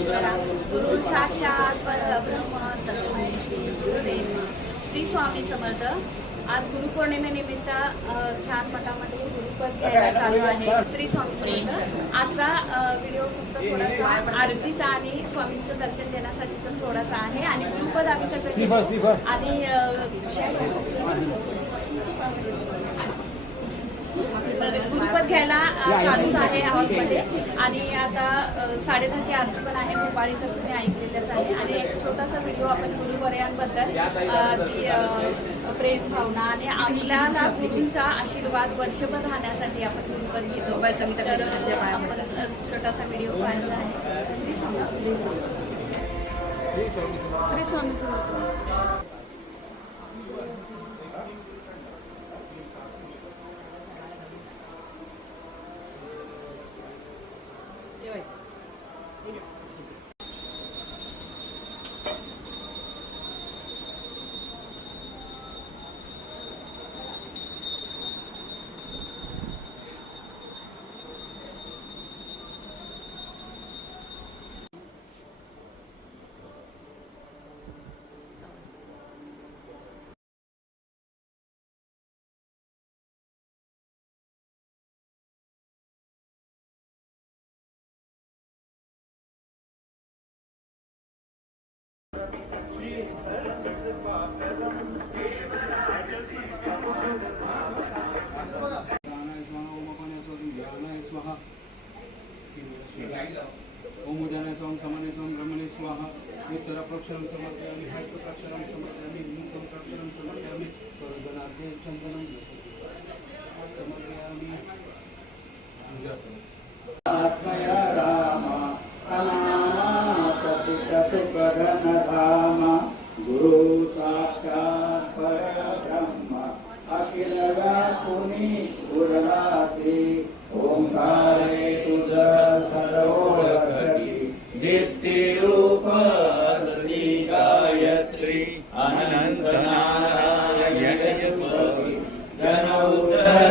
परमेश्वरा गुरु साक्षात परब्रह्म तस्मै श्री गुरुवे श्री स्वामी समर्थ. आज गुरुपौर्णिमेनिमित्त छान मठामध्ये गुरुपद घ्यायला चालू आहे. श्री स्वामी समर्थ. आजचा व्हिडिओ फक्त थोडासा आरतीचा आणि स्वामींचं दर्शन देण्यासाठीचा थोडासा आहे. आणि गुरुपद आम्ही कसं आणि गुरुपद घ्यायला चालूच आहे आवाजमध्ये. आणि आता साडेदहाची आरती पण आहे भोपाळीचं तुम्ही ऐकलेलंच आहे. आणि एक छोटासा व्हिडिओ आपण गुरुवर्यांबद्दल अ, की अ, प्रेम भावना आणि आपल्याला गुरूंचा आशीर्वाद वर्षभर राहण्यासाठी आपण गुरुपद घेतो. छोटासा व्हिडिओ पाहिला आहे. श्री स्वामी श्री स्वामी समर्थ. ओमुदाने स्वाम समाने स्वाम ब्रह्मणे स्वाहा उत्तरप्रक्षरं समर्पयामि हस्तप्रक्षरं समर्पयामि मुखं प्रक्षरं समर्पयामि वर्धनार्थे चन्दनं समर्पयामि। Yeah.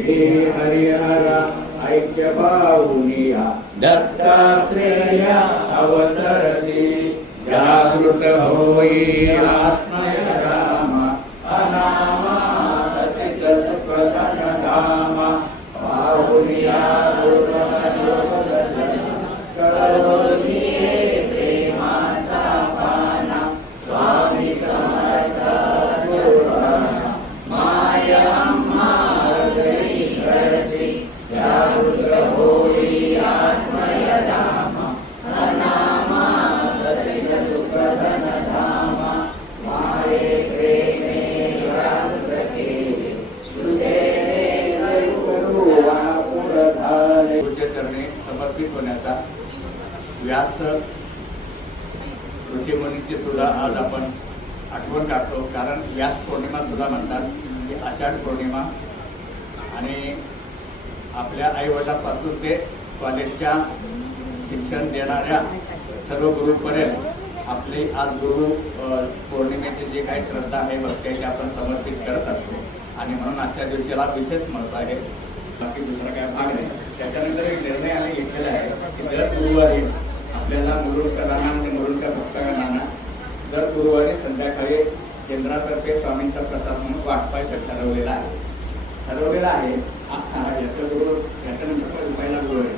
विधि हरिहर ऐक्य पाहुनिया दत्तात्रेय अवतरसी जागृत होई आत्मय आठवण काढतो. कारण व्यास पौर्णिमा सुद्धा म्हणतात की आषाढ पौर्णिमा. आणि आपल्या आईवडिलांपासून ते कॉलेजच्या शिक्षण देणाऱ्या सर्व गुरुपर्यंत आपली आज गुरु पौर्णिमेची जी काही श्रद्धा आहे भक्त्याची आपण समर्पित करत असतो. आणि म्हणून आजच्या दिवशीला विशेष महत्त्व आहे. बाकी दुसरा काय भाग नाही. त्याच्यानंतर एक निर्णय आम्ही घेतलेला आहे की दर गुरुवारी आपल्याला मुरुडकरांना आणि मुरुडकर भक्तगणांना दर गुरुवारी संध्याकाळी केंद्रातर्फे स्वामींचा प्रसाद म्हणून वाटपायचं ठरवलेलं आहे. ठरवलेलं आहे आ- याचं गुरु याच्यानंतर पण पहिला गुरु आहे.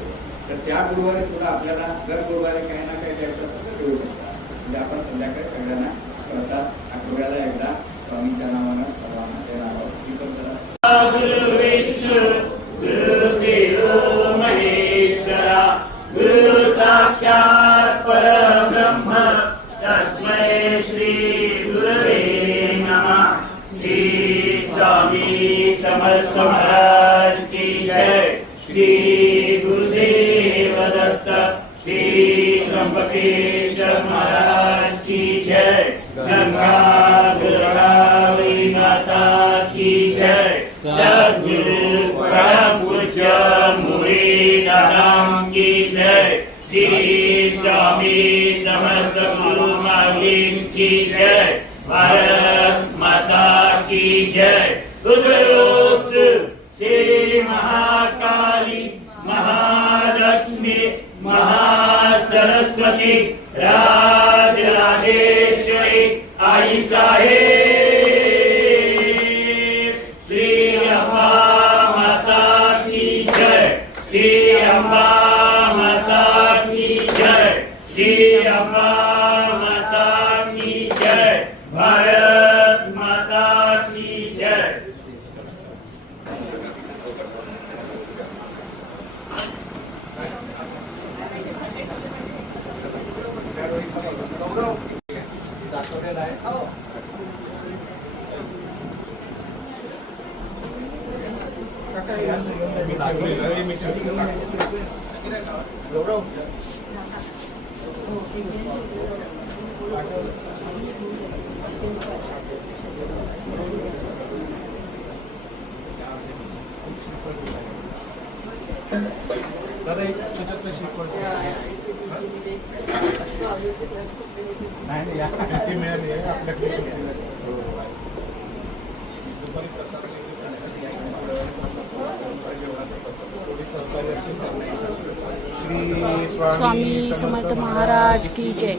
तर त्या गुरुवारी सुद्धा आपल्याला दर गुरुवारी काही ना काही द्यायचं असतं तर देऊ शकता म्हणजे आपण संध्याकाळी सगळ्यांना प्रसाद आठवड्याला एकदा स्वामींच्या नावानं सर्वांना देणार आहोत. महाराज की जय। श्री गुरुदेव दत्त श्री त्र्यंबकेश्वर महाराज की जय। गंगा महालक्ष्मी महासरस्वती रा दादा एक त्याच्यात कशी नाही नाही आपल्याकडे मिळाली आहे आपल्याकडे दुपारी प्रसाद जेवणाचा सहकार्य असेल स्वामी समर्थ महाराज की जय.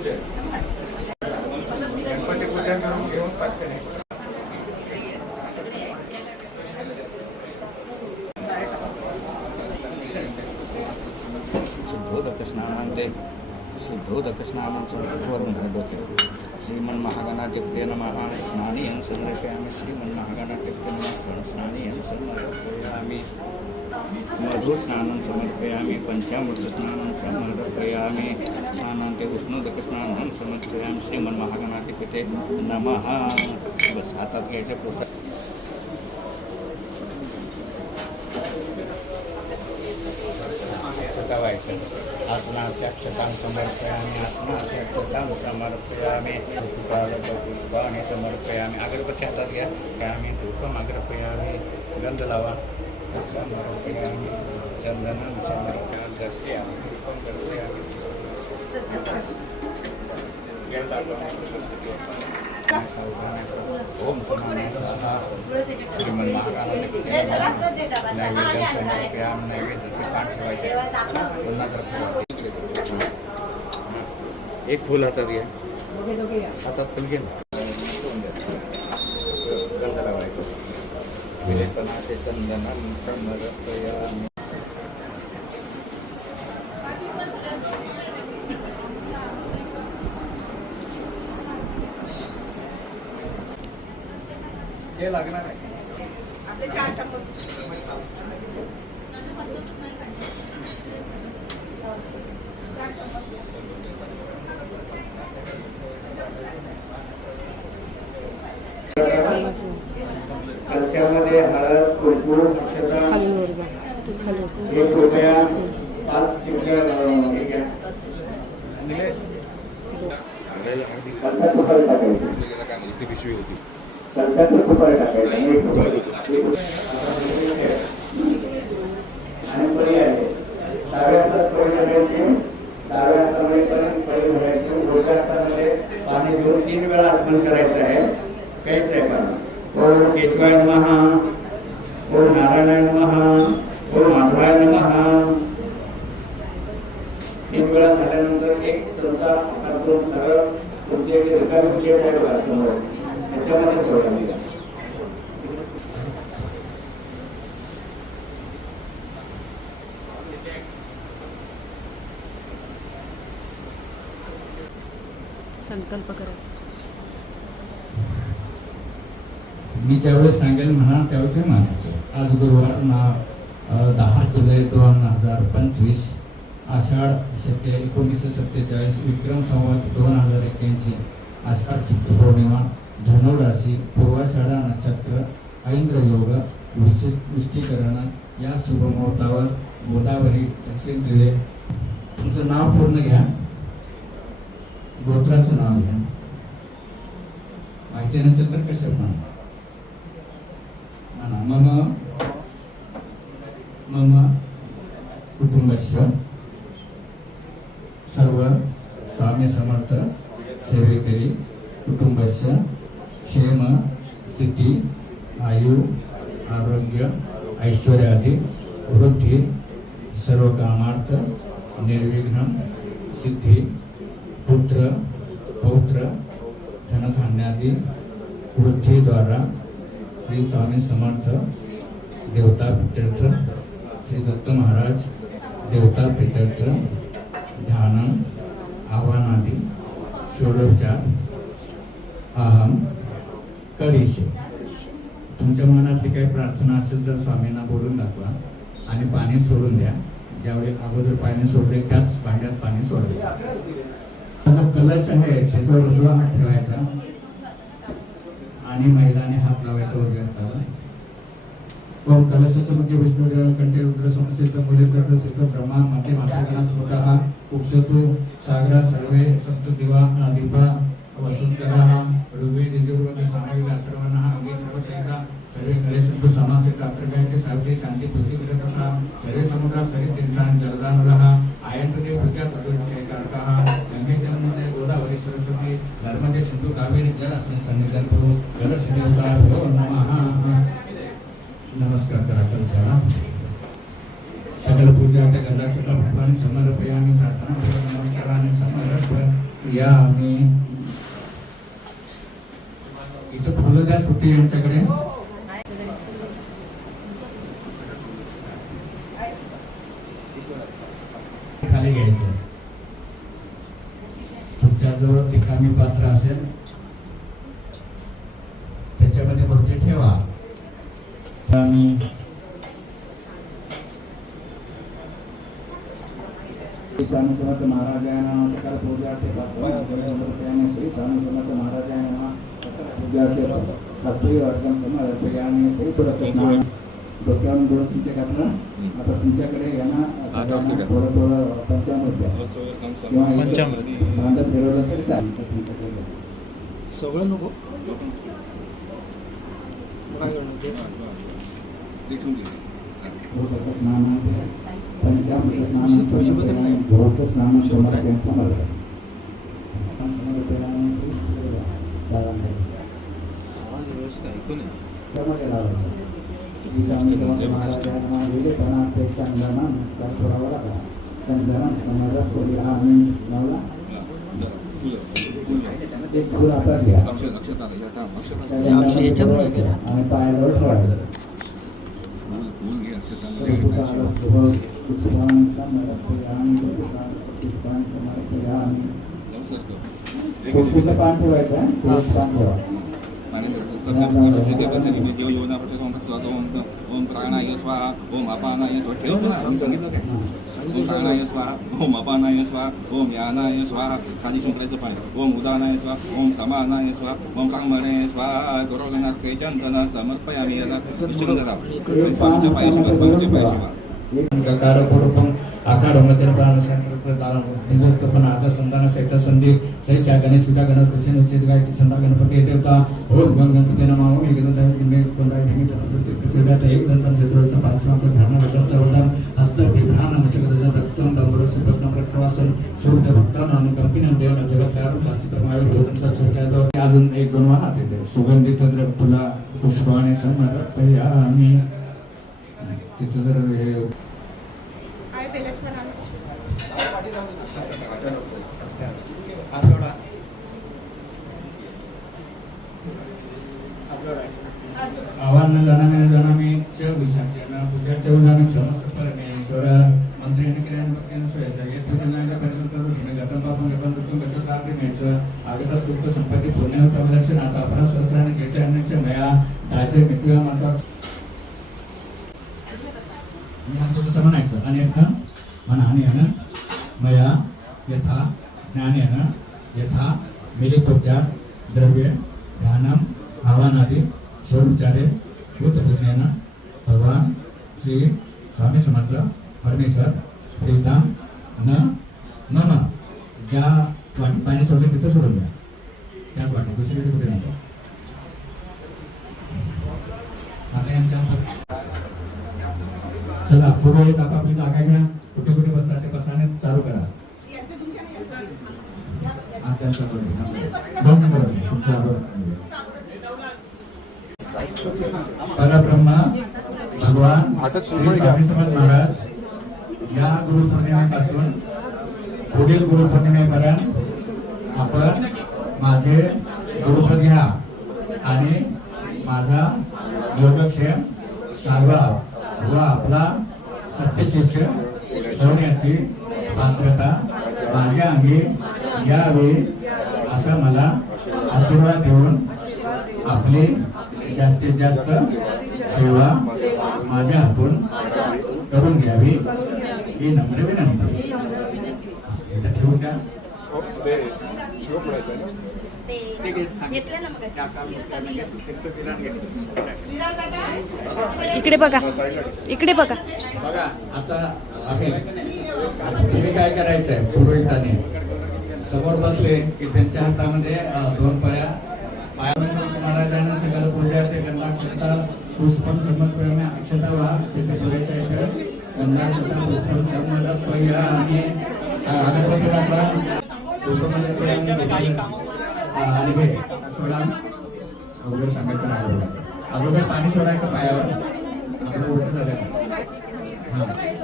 डोके श्रीमन्महागणाधिप्रिय नमः स्नानीयं समर्पयामि श्रीमन्महागणाधिप्रिय नमः स्नानीयं समर्पयामि मधुस्नानं समर्पयामि पञ्चामृतस्नानं समर्पयामि स्नानान्ते उष्णोदकस्नानं समर्पयामि श्रीमन्महागणाधिपते नमः बस हातात घ्यायचं प्रसाद ठेवायचं आसनाच्या क्षतां समर्पयामि आसनाच्या क्षतां समर्पयामि पुष्पाणि समर्पयामि अगरबत्ती हातात घ्या यामि धूपम् अग्रपयामि गंध लावा समर्पयामि चन्दनं समर्पयामि दर्शयामि धूपं दर्शयामि। ओम समाने स्वाहा। श्रीमन्महाकालाचे नैवेद्य समर्पयामि नैवेद्य ते पाठ ठेवायचे पुन्हा जर एक फुल हातात घ्या. हातात फुल घे ना. हे लागणार आहे कलशामध्ये हळद कुंकू अक्षता खाली वर जा तू खाली वर. हे कृपया पाच अं, हे घ्या. कलशात तुपारी टाकायचं. टाकायचं. एक- आणि पळी आहे डाव्या हातात पळी धरायची डाव्या हातामध्ये पण पळी धरायची उलट्या हातामध्ये पाणी घेऊन तीन वेळा आचमन करायचं आहे काहीच आहे का ओम केशवाय नमः ओम नारायणाय नमः ओम माधवाय नमः तीन वेळा झाल्यानंतर एक चमचा हातात करून सरळ तुमची एक रिकामी प्लेट आहे बघा समोर त्याच्यामध्ये सोडायची संकल्प करा. मी ज्यावेळेस सांगेल म्हणा त्यावेळी ते मानायचं आज गुरुवार ना दहा जुलै दोन हजार पंचवीस आषाढ शक्य एकोणीसशे सत्तेचाळीस विक्रम संवत दोन हजार एक्क्याऐंशी आषाढ सिद्ध पौर्णिमा धनुराशी पूर्वाषाढा नक्षत्र ऐंद्र योग विशेष पुष्टीकरण या शुभमुहूर्तावर गोदावरी दक्षिण तुमचं नाव पूर्ण घ्या. गोत्राचं नाव घ्या. माहिती नसेल तर कशा पण. मम मम कुटुंबस्य सर्व स्वामी समर्थ सेवेकरी कुटुंबस्य क्षेम स्थिती आयु आरोग्य ऐश्वर्यादी वृद्धी सर्व कामार्थ निर्विघ्न सिद्धी पुत्र पौत्र धनधान्यादी वृद्धीद्वारा श्री स्वामी समर्थ देवता प्रीत्यर्थ श्री दत्त महाराज देवता प्रीत्यर्थ ध्यान आव्हानादी षोडोपचार अहम करीशे तुमच्या मनातली काही प्रार्थना असेल तर स्वामींना बोलून दाखवा आणि पाणी सोडून द्या. ज्यावेळी अगोदर पाणी सोडले त्याच भांड्यात पाणी सोडले कलश आहे त्याच्यावर उजवा हात ठेवायचा. आणि महिलाने हात लावायचा वगैरे हाताला. ओम कलशाच्या मध्ये विष्णू कंटे रुद्र समसिद्ध मुलीकर्ण सिद्ध ब्रह्मा मध्ये मातृगणा स्वतः उपसतु सागरा सर्वे सप्त दिवा दिपा वसुंधरा ऋग्वेद यजुर्वेद सामवेद अथर्वण अंगे सर्व सहिता सर्वे कले सिद्ध समासित अत्रगायते सावित्री शांती पुस्तिक तथा सर्वे समुद्रा सरित तीर्थान जलदानरः आयंतदेव प्रत्या प्रदोषे कारकः गंगे जन्मजे गोदावरी सरस्वती नर्मदे म्हणजे सिंधू कावेरी जल अस्मिन् सन्निधान नमस्कार करा कलशाला सकल पूजा त्या गंधाच्या भगवान समर्पयामी प्रार्थना नमस्काराने समर्प या आम्ही इथं फुलं द्या सुट्टी यांच्याकडे खाली घ्यायचं. तुमच्याजवळ रिकामी पात्र असेल त्याच्यामध्ये मूर्ती ठेवा. आम्ही श्री स्वामी समर्थ महाराजांना सकाळ पूजार्थे समर्पयामी श्री स्वामी समर्थ महाराजांना सकाळ पूजार्थे हस्ते श्री सुरत डोक्यावरून दोन तुमच्या घातलं. आता तुमच्याकडे यांना थोडं थोडं पंचामृत किंवा भांडं फिरवलं तरी चालेल. तुमच्याकडे. सगळं नको. पंचामृत स्नानं भूत स्नानं समर्पयामि समर्पयामि. समर्पयामि श्री दारांकडे. त्यामध्ये लावायचं. श्री स्वामी महाराजांना विवेकानंद चंदनम कर्पूरावर लागा. चंदनम समर्पयामि लावला एक फुल हातात घ्या. अक्षय आणि ठेवायचं. पुष्पान पान आहे तुळस पान ठेवा ओम प्राणाय स्वाहा ओम अपानाय स्वाहा ठेव ना मी सांगितलं काय ओम प्राणाय स्वाहा ओम अपानाय स्वाहा ओम यानाय स्वाहा खाली शिंपडायचं पाय ओम उदानाय स्वाहा ओम समानाय स्वाहा ओम ब्राह्मणे स्वाहा गौरवनाथ चंदन समर्पयामी याला विचारून जरा स्वामीच्या पायाशी बा, स्वामीच्या पायाशी बा. गकार पूर्वम आकार मध्य प्राण संकल्प पण आता संतान सहित संधी सहित गणेश सुद्धा गण कृष्ण उचित गायची संता गणपती देवता ओम गण गणपती नमा ओम एक दंत पिंडे कोणता भीमी तत्व एक दंतम चतुर्थ पार्श्व ध्यान रगस्त वदन हस्त बिभ्रान मशक दत्तम दंबर सुपत्न प्रवासन सूर्य भक्तान आणि कल्पिन देव जगत कार चाचित्रमावे भूतंत चर्चा अजून एक दोन वाहत येते सुगंधित द्रव्य तुला पुष्पाने समर्प या आम्ही तिथं जर हे आवाहन जाणामे जाणामे च विशाखेन पूजा च जाणामे च परमेश्वर मंत्री आणि किरण पक्केन सोयसा ये तुझे नागा पर्यंत तुम्ही गत पापं गत तुम गत तापी मेच आगता सुख संपत्ती पुण्य होता लक्षण आता अपरा सहस्राने गेटे आणण्याचे मया दासे मिटूया माता मी म्हणतो तसं म्हणायचं आणि एकदा म्हणा आणि आहे ना मया यथा ज्ञानेन यथा मिलितोपचार द्रव्य ध्यानम आव्हानादि षोडोपचारे भूतपूजनेन भगवान श्री स्वामी समर्थ परमेश्वर प्रीतम न मम ज्या वाटी पाणी सोडलं तिथं सोडून द्या त्याच वाटी दुसरीकडे कुठे नको आता यांच्या हातात चला पुढे एक घ्या कुठे कुठे बसता ते बसाने चालू करा. परब्रह्म भगवान श्री स्वामी समर्थ महाराज या गुरुपौर्णिमेपासून पुढील गुरुपौर्णिमेपर्यंत आपण माझे गुरुपद घ्या आणि माझा योगक्षेम सारवा व आपला सत्यशिष्य होण्याची पात्रता माझ्या अंगी यावी असं मला आशीर्वाद देऊन आपली जास्तीत जास्त सेवा माझ्या हातून करून घ्यावी. ही नम्र विनंती. ठेवून द्या. इकडे बघा. इकडे बघा. बघा आता आम्ही तुम्ही काय करायचंय? पुरोहिताने. समोर बसले की त्यांच्या हातामध्ये दोन पळ्या. महाराजांना सगळं पूजा ते गंधाक्षता पुष्पम समर्पण अक्षता व्हा तिथे पुरेशा इथे गंधाक्षता पुष्पम समर्पण पहिला आणि अगरबत्ती दाखवा. आणि हे सोडा. अगोदर सांगायचं नाही अगोदर. अगोदर पाणी सोडायचं पायावर. आपलं उलट झालं का हा.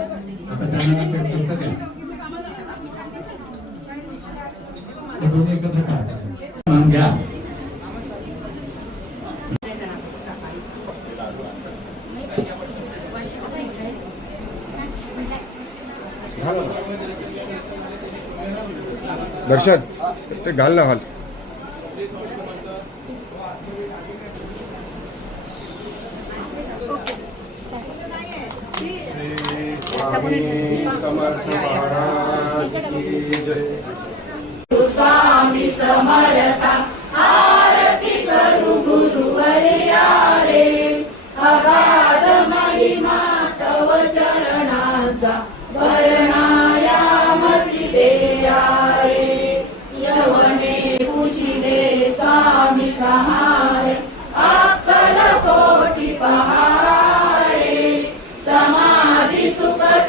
आता त्यांना ते उत्तर द्या दोन्ही एकत्र करा. म्हणून घ्या. दर्शन ते घाल ना घाल.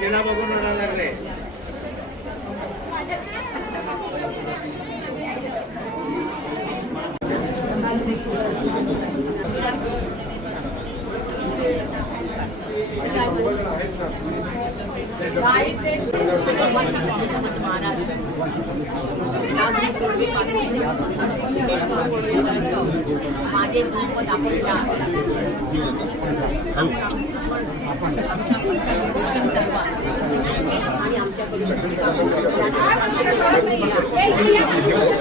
त्याला बघून रडायला लागले.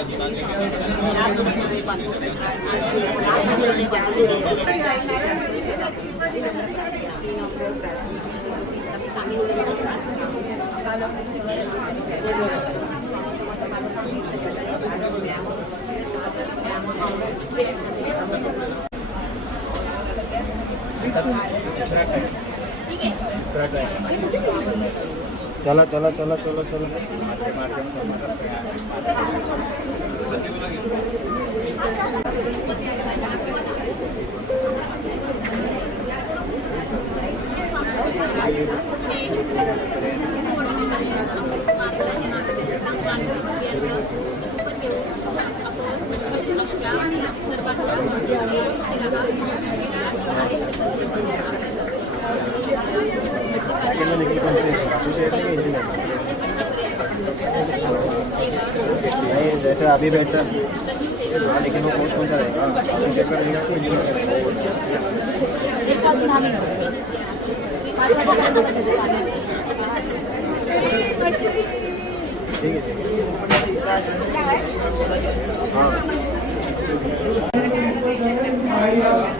ठीक आहे. चला चला चला चला चला देखील कन्फ्यूज नहीं. जैसे अभी बैठता हाँ लेकिन वो कोर्स कौन सा रहेगा एसोसिएट का रहेगा कि इंजीनियर ठीक है ठीक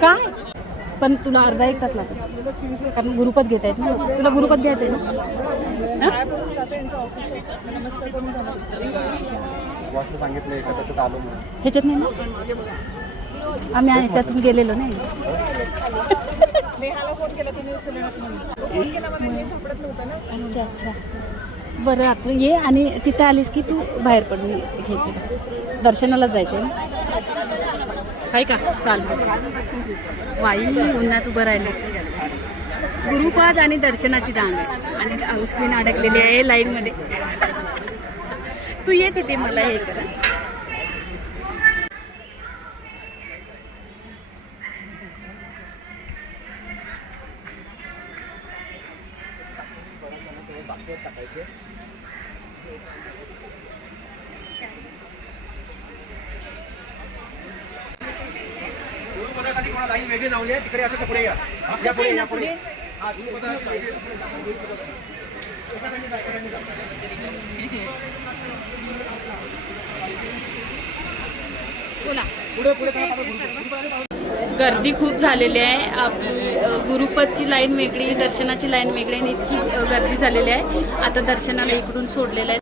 काय पण तुला अर्धा एक तास लागतो कारण गुरुपद घेत आहेत ना तुला गुरुपद घ्यायचं आहे. ना बॉसला सांगितलं एका तसं आलो म्हणून? ह्याच्यात नाही ना? आम्ही ह्याच्यातून गेलेलो नाही. अच्छा अच्छा. बरं आता ये आणि तिथं आलीस की तू बाहेर पडून घेते दर्शनालाच जायचं आहे ना? आहे का? चाल. वाई उन्हात उभं राहिले गुरुपाद आणि दर्शनाची दांग आहे आणि हाऊसक्वीन अडकलेली आहे लाईनमध्ये. तू येते ते मला हे करा. झालेली आहे. आपली गुरुपदची लाईन वेगळी दर्शनाची लाईन वेगळी आणि इतकी गर्दी झालेली आहे. आता दर्शनाला इकडून सोडलेलं आहे.